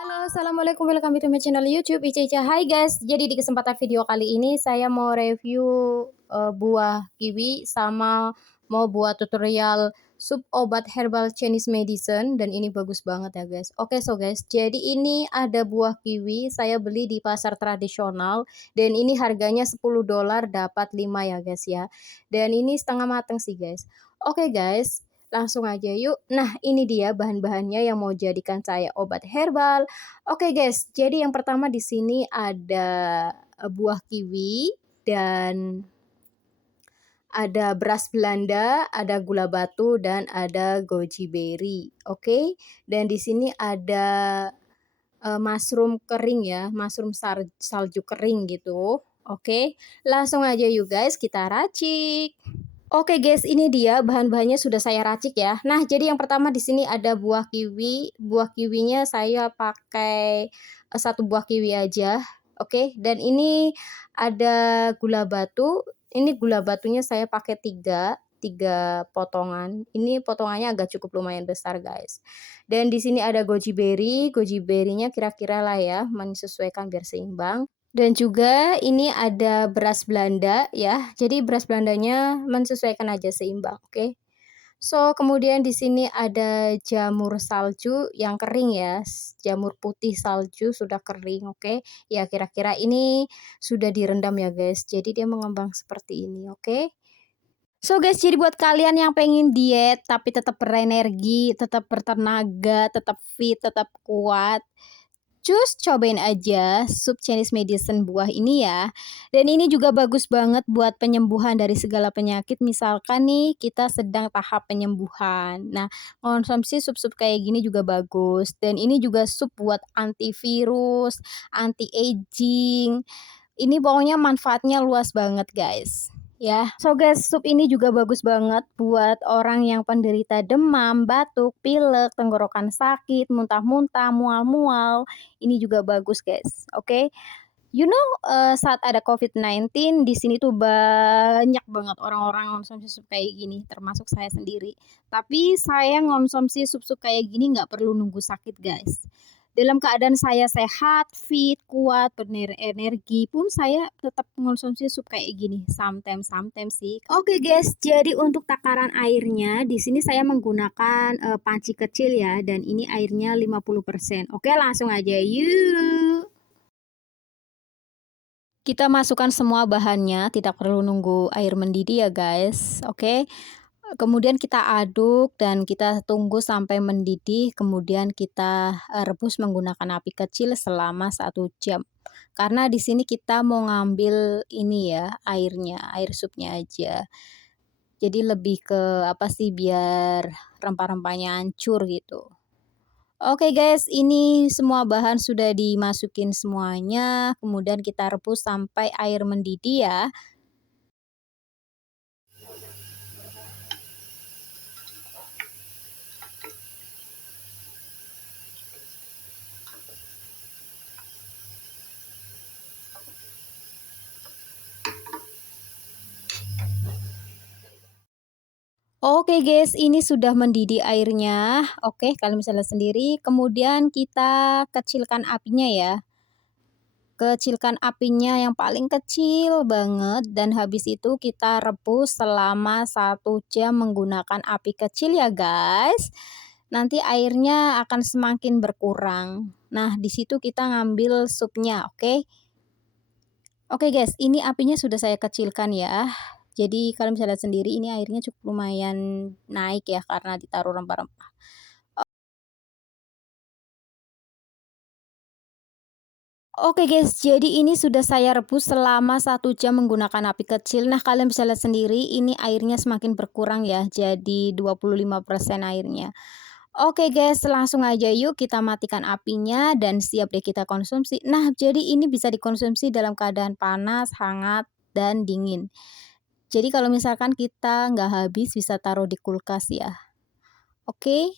Halo, assalamualaikum, welcome to my channel YouTube Ica Ica. Hai guys, jadi di kesempatan video kali ini saya mau review buah kiwi sama mau buat tutorial sup obat herbal Chinese medicine dan ini bagus banget ya guys. Oke, so guys, jadi ini ada buah kiwi saya beli di pasar tradisional dan ini harganya $10 dapat 5 ya guys ya. Dan ini setengah mateng sih guys. Oke guys, langsung aja yuk. Nah, ini dia bahan-bahannya yang mau jadikan saya obat herbal. Oke guys, jadi yang pertama di sini ada, buah kiwi dan ada beras Belanda, ada gula batu, dan ada goji berry, oke. Dan di sini ada, mushroom kering ya, mushroom salju kering gitu, oke. Langsung aja yuk guys kita racik. Oke guys, ini dia bahan-bahannya sudah saya racik ya. Nah, jadi yang pertama di sini ada buah kiwinya saya pakai, 1 buah kiwi aja, oke. Dan ini ada gula batu, ini gula batunya saya pakai 3 potongan. Ini potongannya agak cukup lumayan besar guys. Dan di sini ada goji berry-nya kira-kira lah ya, menyesuaikan biar seimbang. Dan juga ini ada beras Belanda ya, jadi beras Belandanya menyesuaikan aja seimbang, oke. So, kemudian di sini ada jamur salju yang kering ya, jamur putih salju sudah kering, oke. Ya kira-kira ini sudah direndam ya guys, jadi dia mengembang seperti ini, oke. So guys, jadi buat kalian yang pengen diet tapi tetap berenergi, tetap bertenaga, tetap fit, tetap kuat, cobain aja sup Chinese medicine buah ini ya. Dan ini juga bagus banget buat penyembuhan dari segala penyakit. Misalkan nih kita sedang tahap penyembuhan. Nah, konsumsi sup-sup kayak gini juga bagus. Dan ini juga sup buat antivirus, anti aging. Ini pokoknya manfaatnya luas banget guys. Ya, so guys, sup ini juga bagus banget buat orang yang penderita demam, batuk, pilek, tenggorokan sakit, muntah-muntah, mual-mual. Ini juga bagus guys, oke. Saat ada COVID-19 di sini tuh banyak banget orang-orang konsumsi sup kayak gini, termasuk saya sendiri. Tapi saya ngonsumsi sup-sup kayak gini nggak perlu nunggu sakit guys. Dalam keadaan saya sehat, fit, kuat, berenergi pun saya tetap mengonsumsi sup kayak gini, sometimes sih. Oke guys, jadi untuk takaran airnya di sini saya menggunakan, panci kecil ya dan ini airnya 50%. Oke, langsung aja yuk. Kita masukkan semua bahannya, tidak perlu nunggu air mendidih ya guys, oke. Kemudian kita aduk dan kita tunggu sampai mendidih, kemudian kita, rebus menggunakan api kecil selama 1 jam. Karena di sini kita mau ngambil ini ya, airnya, air supnya aja. Jadi lebih ke apa sih, biar rempah-rempahnya hancur gitu. Oke guys, ini semua bahan sudah dimasukin semuanya, kemudian kita rebus sampai air mendidih ya. Oke guys, ini sudah mendidih airnya. Oke, kalian bisa lihat sendiri. Kemudian kita kecilkan apinya ya. Kecilkan apinya yang paling kecil banget dan habis itu kita rebus selama 1 jam menggunakan api kecil ya guys. Nanti airnya akan semakin berkurang. Nah, di situ kita ngambil supnya, oke? Oke guys, ini apinya sudah saya kecilkan ya. Jadi kalian bisa lihat sendiri ini airnya cukup lumayan naik ya karena ditaruh rempah-rempah. Oke guys, jadi ini sudah saya rebus selama 1 jam menggunakan api kecil. Nah, kalian bisa lihat sendiri ini airnya semakin berkurang ya, jadi 25% airnya. Oke guys, langsung aja yuk kita matikan apinya dan siap deh kita konsumsi. Nah, jadi ini bisa dikonsumsi dalam keadaan panas, hangat, dan dingin. Jadi kalau misalkan kita nggak habis bisa taruh di kulkas ya. Oke.